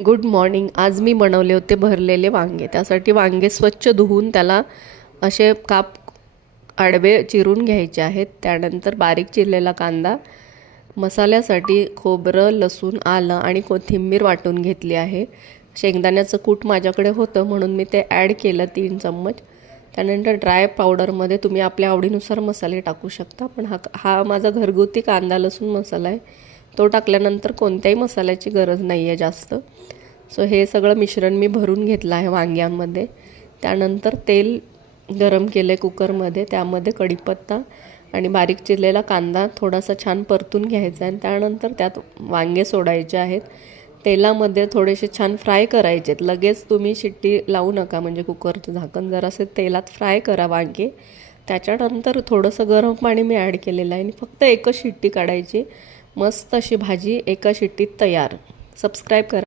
Good morning. आज मी बनवले होते भरलेले वांगे. त्यासाठी वांगे स्वच्छ धुवून त्याला असे काप आडवे चिरून घ्यायचे आहेत. त्यानंतर बारीक चिरलेला कांदा, मसाल्यासाठी खोबरं, लसूण, आलं आणि कोथिंबीर वाटून घेतली आहे. शेंगदाण्याचं कूट माझ्याकडे होतं म्हणून मी ते ॲड केलं 3 चम्मच. त्यानंतर ड्राय पावडरमध्ये तुम्ही आपल्या आवडीनुसार मसाले टाकू शकता, पण हा माझा घरगुती कांदा लसूण मसाला आहे. तो टाकल्यानंतर कोणत्याही मसाल्याची गरज नाही आहे जास्त. सो हे सगळं मिश्रण मी भरून घेतलं आहे वांग्यांमध्ये. त्यानंतर तेल गरम केलं आहे कुकरमध्ये. त्यामध्ये कढीपत्ता आणि बारीक चिरलेला कांदा थोडासा छान परतून घ्यायचा आहे. त्यानंतर त्यात वांगे सोडायचे आहेत. तेलामध्ये थोडेसे छान फ्राय करायचे आहेत. लगेच तुम्ही शिट्टी लावू नका, म्हणजे कुकरचं झाकण जरासे तेलात फ्राय करा वांगे. त्याच्यानंतर थोडंसं गरम पाणी मी ॲड केलेलं आहे आणि फक्त एकच शिट्टी काढायची. मस्त अशी भाजी एका शिट्टीत तयार. सबस्क्राईब करा.